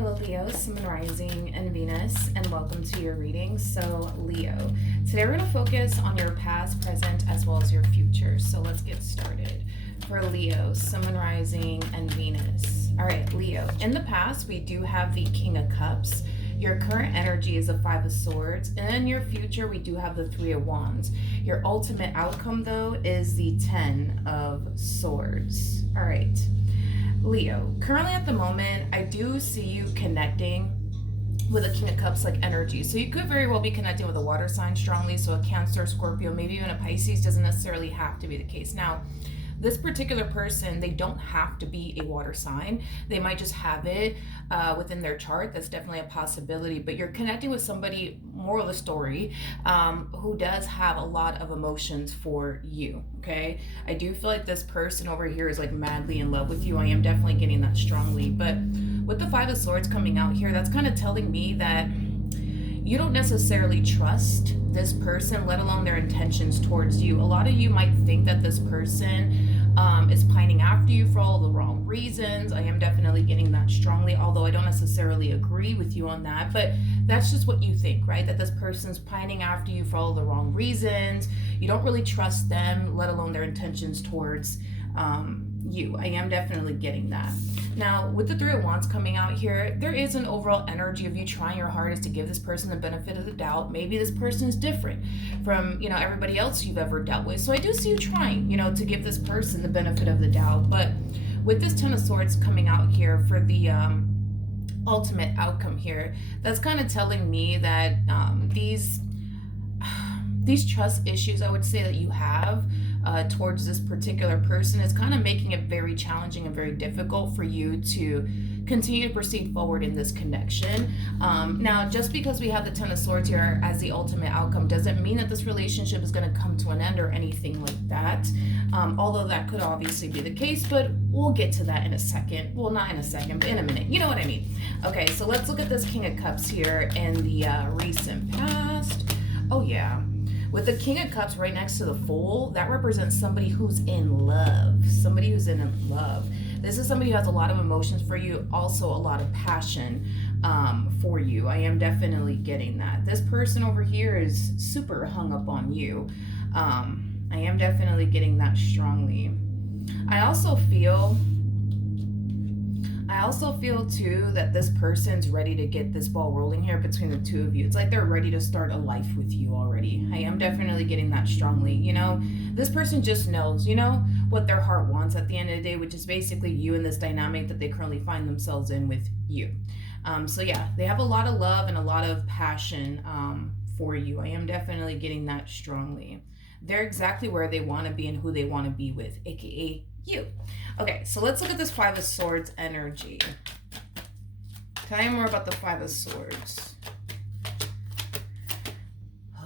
Hello, Leo, Sun Rising, and Venus, and welcome to your reading. So, Leo, today we're going to focus on your past, present, as well as your future. So, let's get started. For Leo, Sun Rising, and Venus. All right, Leo, in the past, we do have the King of Cups. Your current energy is the Five of Swords, and in your future, we do have the Three of Wands. Your ultimate outcome, though, is the Ten of Swords. All right. Leo, currently at the moment, I do see you connecting with a King of Cups like energy. So you could very well be connecting with a water sign strongly. So a Cancer, Scorpio, maybe even a Pisces doesn't necessarily have to be the case. Now, this particular person, they don't have to be a water sign. They might just have it within their chart. That's definitely a possibility. But you're connecting with somebody, moral of the story, who does have a lot of emotions for you, okay? I do feel like this person over here is like madly in love with you. I am definitely getting that strongly. But with the Five of Swords coming out here, that's kind of telling me that you don't necessarily trust this person, let alone their intentions towards you. A lot of you might think that this person is pining after you for all the wrong reasons. I am definitely getting that strongly, although I don't necessarily agree with you on that. But that's just what you think, right? That this person's pining after you for all the wrong reasons. You don't really trust them, let alone their intentions towards you. I am definitely getting that. Now, with the Three of Wands coming out here, there is an overall energy of you trying your hardest to give this person the benefit of the doubt. Maybe this person is different from, everybody else you've ever dealt with. So I do see you trying, to give this person the benefit of the doubt. But with this Ten of Swords coming out here for the ultimate outcome here, that's kind of telling me that these trust issues, I would say, that you have towards this particular person is kind of making it very challenging and very difficult for you to continue to proceed forward in this connection. Now, just because we have the Ten of Swords here as the ultimate outcome doesn't mean that this relationship is going to come to an end or anything like that. Although that could obviously be the case, but we'll get to that in a second. Well, not in a second, but in a minute. You know what I mean? Okay, so let's look at this King of Cups here in the recent past. Oh, yeah. With the King of Cups right next to the Fool, that represents somebody who's in love. Somebody who's in love. This is somebody who has a lot of emotions for you, also a lot of passion for you. I am definitely getting that. This person over here is super hung up on you. I am definitely getting that strongly. I also feel too that this person's ready to get this ball rolling here between the two of you. It's like they're ready to start a life with you already. I am definitely getting that strongly. This person just knows, what their heart wants at the end of the day, which is basically you in this dynamic that they currently find themselves in with you. So yeah, they have a lot of love and a lot of passion for you. I am definitely getting that strongly. They're exactly where they want to be and who they want to be with, aka you. Okay, so let's look at this Five of Swords energy. Tell me more about the Five of Swords.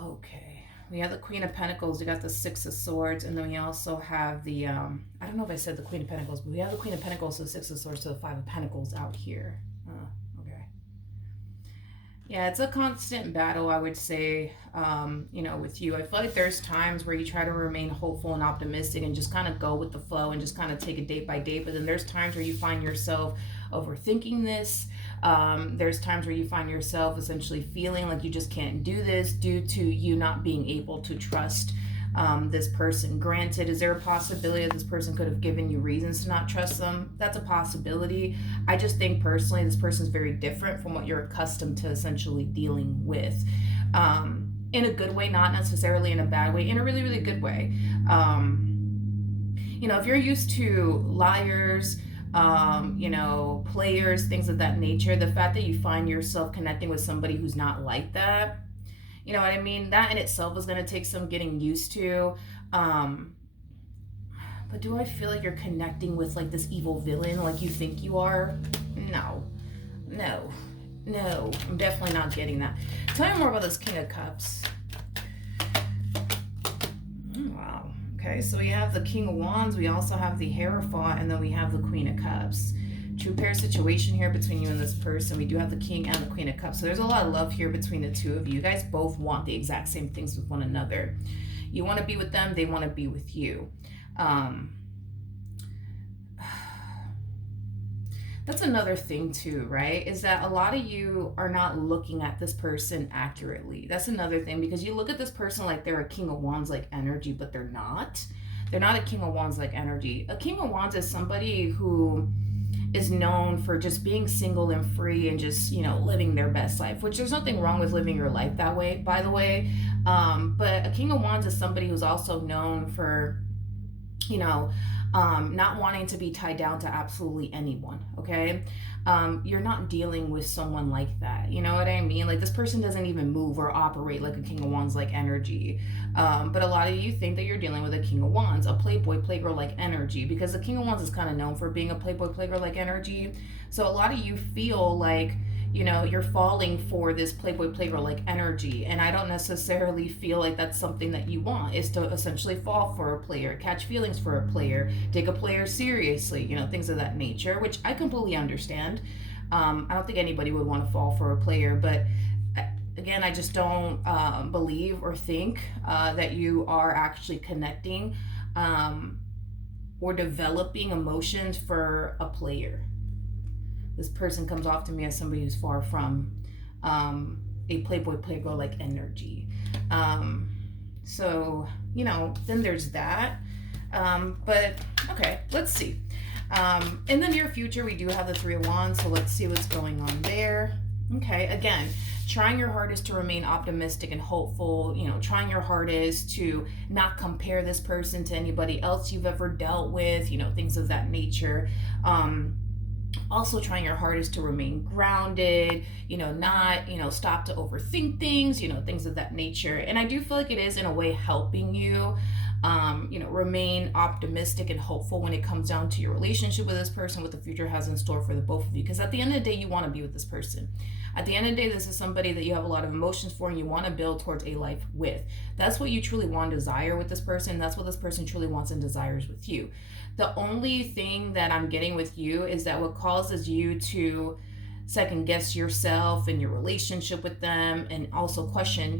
Okay, we have the Queen of Pentacles, we got the Six of Swords, and then we also have the, I don't know if I said the Queen of Pentacles, but we have the Queen of Pentacles, the Six of Swords, so the Five of Pentacles out here. Okay. Yeah, it's a constant battle, I would say, with you. I feel like there's times where you try to remain hopeful and optimistic and just kind of go with the flow and just kind of take it day by day. But then there's times where you find yourself overthinking this. There's times where you find yourself essentially feeling like you just can't do this due to you not being able to trust this person. Granted, is there a possibility that this person could have given you reasons to not trust them? That's a possibility. I just think personally this person is very different from what you're accustomed to essentially dealing with. In a good way, not necessarily in a bad way, in a really, really good way. If you're used to liars, players, things of that nature, the fact that you find yourself connecting with somebody who's not like that, you know what I mean? That in itself is going to take some getting used to. But do I feel like you're connecting with like this evil villain like you think you are? No. I'm definitely not getting that. Tell me more about this King of Cups. Wow. Okay, so we have the King of Wands, we also have the Hierophant, and then we have the Queen of Cups. True pair situation here between you and this person. We do have the King and the Queen of Cups. So there's a lot of love here between the two of you. You guys both want the exact same things with one another. You want to be with them, they want to be with you. That's another thing too, right? Is that a lot of you are not looking at this person accurately. That's another thing, because you look at this person like they're a King of Wands like energy, but they're not. They're not a King of Wands like energy. A King of Wands is somebody who is known for just being single and free and just, living their best life, which there's nothing wrong with living your life that way, by the way. But a King of Wands is somebody who's also known for, not wanting to be tied down to absolutely anyone, okay? You're not dealing with someone like that. You know what I mean? Like, this person doesn't even move or operate like a King of Wands like energy. But a lot of you think that you're dealing with a King of Wands, a Playboy, Playgirl like energy, because the King of Wands is kind of known for being a Playboy, Playgirl like energy. So a lot of you feel like, you're falling for this Playboy, Playgirl like energy. And I don't necessarily feel like that's something that you want, is to essentially fall for a player, catch feelings for a player, take a player seriously, things of that nature, which I completely understand. I don't think anybody would want to fall for a player, but again, I just don't believe or think that you are actually connecting or developing emotions for a player. This person comes off to me as somebody who's far from a Playboy, Playgirl like energy. So, then there's that. But okay, let's see. In the near future, we do have the Three of Wands, so let's see what's going on there. Okay, again, trying your hardest to remain optimistic and hopeful, trying your hardest to not compare this person to anybody else you've ever dealt with, things of that nature. Also trying your hardest to remain grounded, not, stop to overthink things, things of that nature. And I do feel like it is in a way helping you, remain optimistic and hopeful when it comes down to your relationship with this person, what the future has in store for the both of you. Because at the end of the day, you want to be with this person. At the end of the day, this is somebody that you have a lot of emotions for and you want to build towards a life with. That's what you truly want and desire with this person. That's what this person truly wants and desires with you. The only thing that I'm getting with you is that what causes you to second guess yourself and your relationship with them, and also question,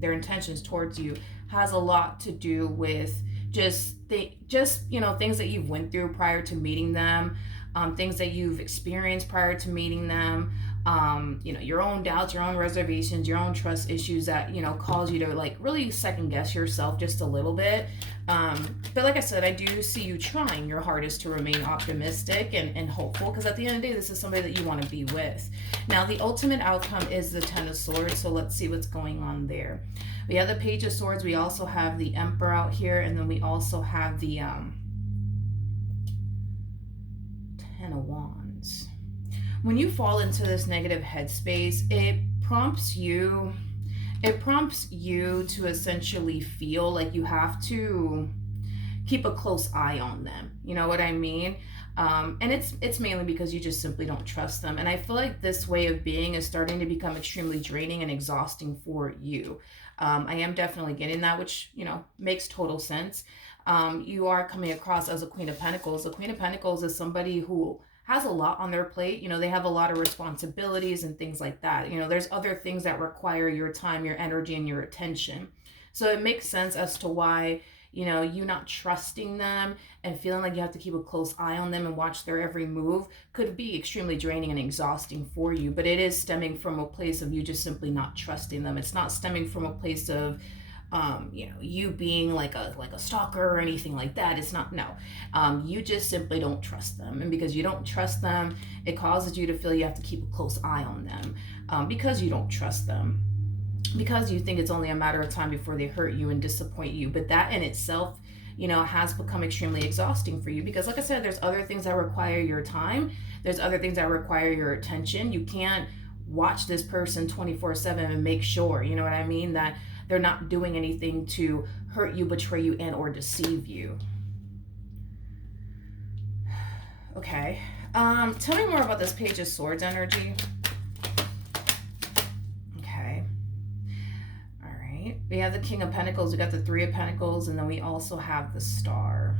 their intentions towards you, has a lot to do with just things that you've went through prior to meeting them, things that you've experienced prior to meeting them, your own doubts, your own reservations, your own trust issues that, cause you to like really second guess yourself just a little bit. But like I said, I do see you trying your hardest to remain optimistic and hopeful, because at the end of the day, this is somebody that you want to be with. Now, the ultimate outcome is the Ten of Swords, so let's see what's going on there. We have the Page of Swords, we also have the Emperor out here, and then we also have the Ten of Wands. When you fall into this negative headspace, it prompts you to essentially feel like you have to keep a close eye on them. You know what I mean? And it's mainly because you just simply don't trust them. And I feel like this way of being is starting to become extremely draining and exhausting for you. I am definitely getting that, which, makes total sense. You are coming across as a Queen of Pentacles. The Queen of Pentacles is somebody who has a lot on their plate. They have a lot of responsibilities and things like that. There's other things that require your time, your energy, and your attention. So it makes sense as to why, you not trusting them and feeling like you have to keep a close eye on them and watch their every move could be extremely draining and exhausting for you. But it is stemming from a place of you just simply not trusting them. It's not stemming from a place of you being like a stalker or anything like that. It's not, no. You just simply don't trust them. And because you don't trust them, it causes you to feel you have to keep a close eye on them, because you don't trust them, because you think it's only a matter of time before they hurt you and disappoint you. But that in itself, has become extremely exhausting for you, because like I said, there's other things that require your time. There's other things that require your attention. You can't watch this person 24/7 and make sure, you know what I mean, that they're not doing anything to hurt you, betray you, and or deceive you. Okay. Tell me more about this Page of Swords energy. Okay. All right. We have the King of Pentacles. We got the Three of Pentacles. And then we also have the Star.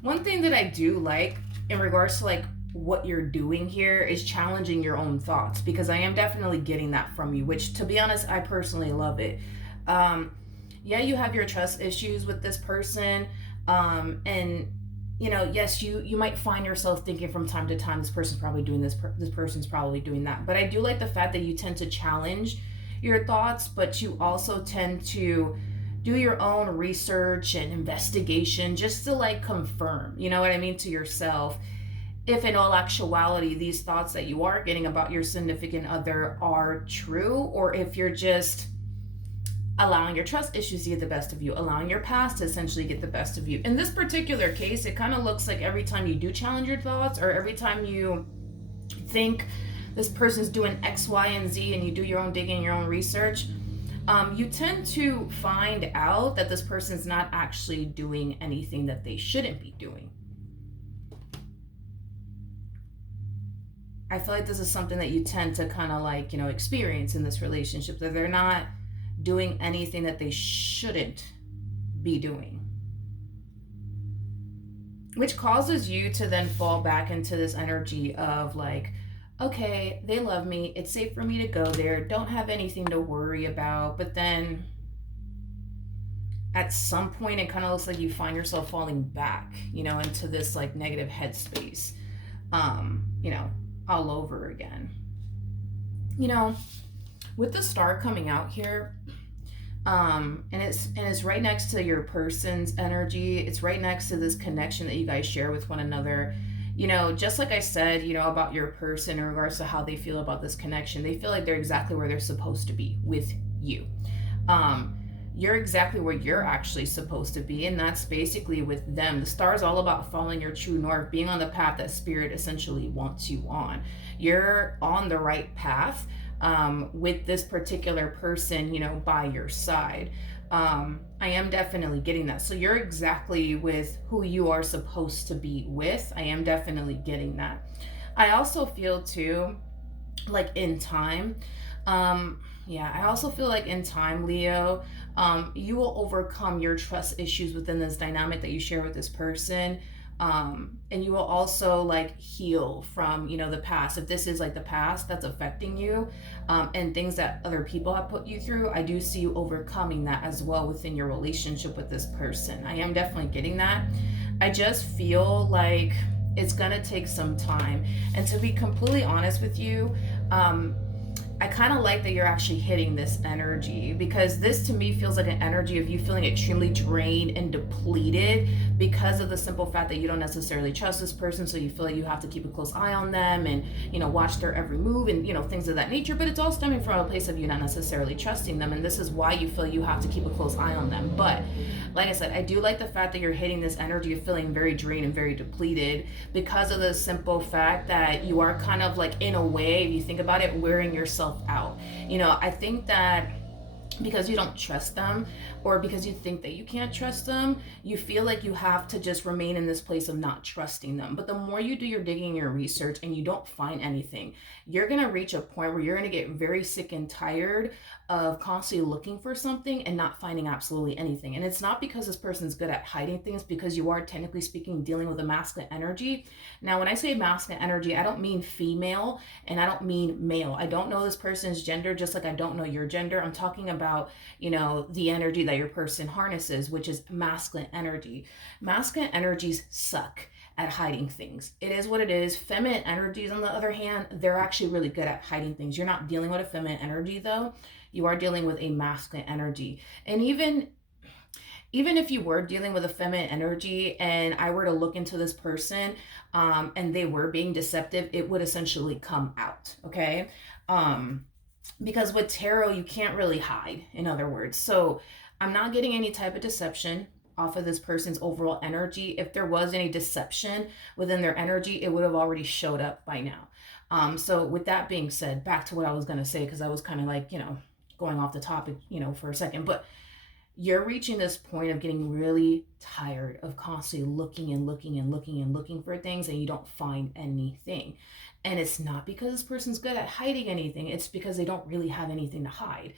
One thing that I do like in regards to like what you're doing here is challenging your own thoughts, because I am definitely getting that from you, which, to be honest, I personally love it. Yeah, you have your trust issues with this person, And yes, you might find yourself thinking from time to time, this person's probably doing this person's probably doing that. But I do like the fact that you tend to challenge your thoughts, but you also tend to do your own research and investigation just to like confirm, you know what I mean, to yourself, if in all actuality these thoughts that you are getting about your significant other are true, or if you're just allowing your trust issues to get the best of you, allowing your past to essentially get the best of you. In this particular case, it kind of looks like every time you do challenge your thoughts, or every time you think this person's doing X, Y, and Z, and you do your own digging, your own research, you tend to find out that this person's not actually doing anything that they shouldn't be doing. I feel like this is something that you tend to kind of like, experience in this relationship, that they're not doing anything that they shouldn't be doing. Which causes you to then fall back into this energy of like, okay, they love me, it's safe for me to go there, don't have anything to worry about. But then at some point, it kind of looks like you find yourself falling back, into this like negative headspace, all over again. With the star coming out here, and it's right next to your person's energy. It's right next to this connection that you guys share with one another. Just like I said, about your person in regards to how they feel about this connection, they feel like they're exactly where they're supposed to be with you. You're exactly where you're actually supposed to be, and that's basically with them. The star is all about following your true north, being on the path that spirit essentially wants you on. You're on the right path, with this particular person, by your side. I am definitely getting that. So you're exactly with who you are supposed to be with. I am definitely getting that. I also feel too, like in time, I also feel like in time, Leo, you will overcome your trust issues within this dynamic that you share with this person. And you will also like heal from, the past. If this is like the past that's affecting you, and things that other people have put you through, I do see you overcoming that as well within your relationship with this person. I am definitely getting that. I just feel like it's gonna take some time. And to be completely honest with you, I kind of like that you're actually hitting this energy, because this to me feels like an energy of you feeling extremely drained and depleted because of the simple fact that you don't necessarily trust this person. So you feel like you have to keep a close eye on them and, watch their every move and, things of that nature. But it's all stemming from a place of you not necessarily trusting them. And this is why you feel you have to keep a close eye on them. But like I said, I do like the fact that you're hitting this energy of feeling very drained and very depleted because of the simple fact that you are kind of like, in a way, if you think about it, wearing yourself out. I think that because you don't trust them, or because you think that you can't trust them, you feel like you have to just remain in this place of not trusting them. But the more you do your digging, your research, and you don't find anything, you're going to reach a point where you're going to get very sick and tired of constantly looking for something and not finding absolutely anything. And it's not because this person's good at hiding things, because you are technically speaking dealing with a masculine energy. Now, when I say masculine energy, I don't mean female and I don't mean male. I don't know this person's gender, just like I don't know your gender. I'm talking about, the energy that your person harnesses, which is masculine energy. Masculine energies suck at hiding things. It is what it is. Feminine energies, on the other hand, they're actually really good at hiding things. You're not dealing with a feminine energy though. You are dealing with a masculine energy. And even if you were dealing with a feminine energy and I were to look into this person, and they were being deceptive, it would essentially come out. Okay. Because with tarot, you can't really hide, in other words. So I'm not getting any type of deception off of this person's overall energy. If there was any deception within their energy, it would have already showed up by now. So with that being said, back to what I was going to say, because I was kind of like, going off the topic, for a second, but you're reaching this point of getting really tired of constantly looking and looking and looking and looking for things, and you don't find anything. And it's not because this person's good at hiding anything. It's because they don't really have anything to hide.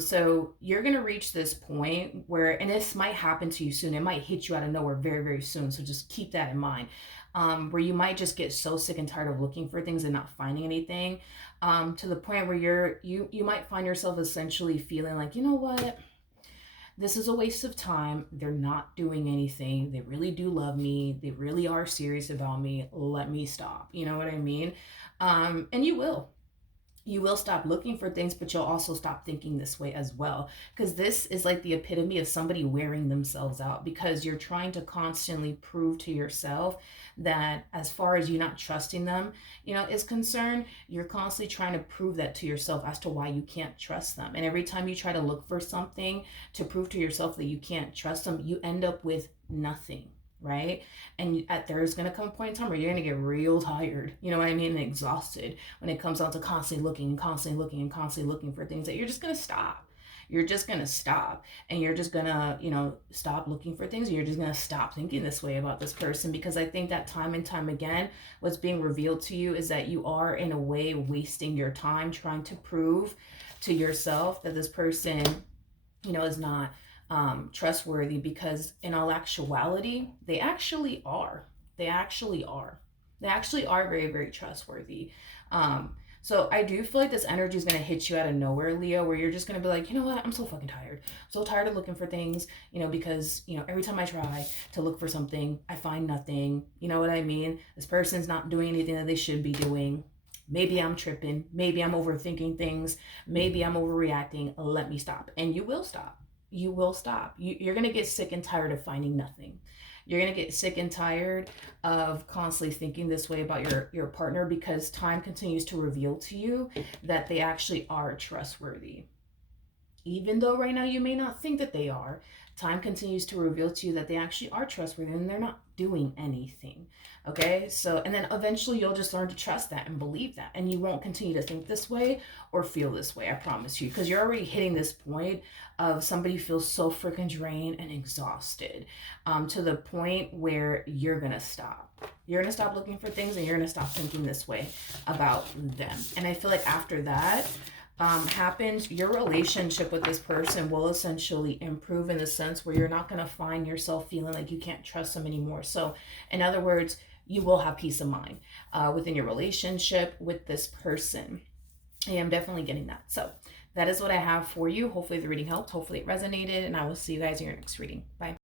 So you're going to reach this point where, and this might happen to you soon. It might hit you out of nowhere very, very soon. So just keep that in mind. Where you might just get so sick and tired of looking for things and not finding anything, to the point where you might find yourself essentially feeling like, you know what? this is a waste of time. They're not doing anything. They really do love me. They really are serious about me. Let me stop. You know what I mean? And you will stop looking for things, but you'll also stop thinking this way as well. Because this is like the epitome of somebody wearing themselves out, because you're trying to constantly prove to yourself that, as far as you not trusting them, is concerned, you're constantly trying to prove that to yourself as to why you can't trust them. And every time you try to look for something to prove to yourself that you can't trust them, you end up with nothing, right? And there's going to come a point in time where you're going to get real tired, you know what I mean, and exhausted when it comes down to constantly looking and constantly looking and constantly looking for things, that you're just going to stop. You're just going to stop, and you're just going to, stop looking for things. You're just going to stop thinking this way about this person, because I think that time and time again, what's being revealed to you is that you are in a way wasting your time trying to prove to yourself that this person, is not trustworthy, because in all actuality, they actually are. They actually are. They actually are very, very trustworthy. So I do feel like this energy is going to hit you out of nowhere, Leo, where you're just going to be like, you know what? I'm so fucking tired. I'm so tired of looking for things, because, every time I try to look for something, I find nothing. You know what I mean? This person's not doing anything that they should be doing. Maybe I'm tripping. Maybe I'm overthinking things. Maybe I'm overreacting. Let me stop. And you will stop. You will stop. You're going to get sick and tired of finding nothing. You're going to get sick and tired of constantly thinking this way about your partner, because time continues to reveal to you that they actually are trustworthy. Even though right now you may not think that they are, time continues to reveal to you that they actually are trustworthy and they're not doing anything. Okay, so, and then eventually you'll just learn to trust that and believe that, and you won't continue to think this way or feel this way, I promise you, because you're already hitting this point of somebody feels so freaking drained and exhausted, to the point where you're gonna stop. You're gonna stop looking for things, and you're gonna stop thinking this way about them. And I feel like after that happens, your relationship with this person will essentially improve, in the sense where you're not going to find yourself feeling like you can't trust them anymore. So in other words, you will have peace of mind within your relationship with this person. I am definitely getting that. So that is what I have for you. Hopefully the reading helped. Hopefully it resonated, and I will see you guys in your next reading. Bye.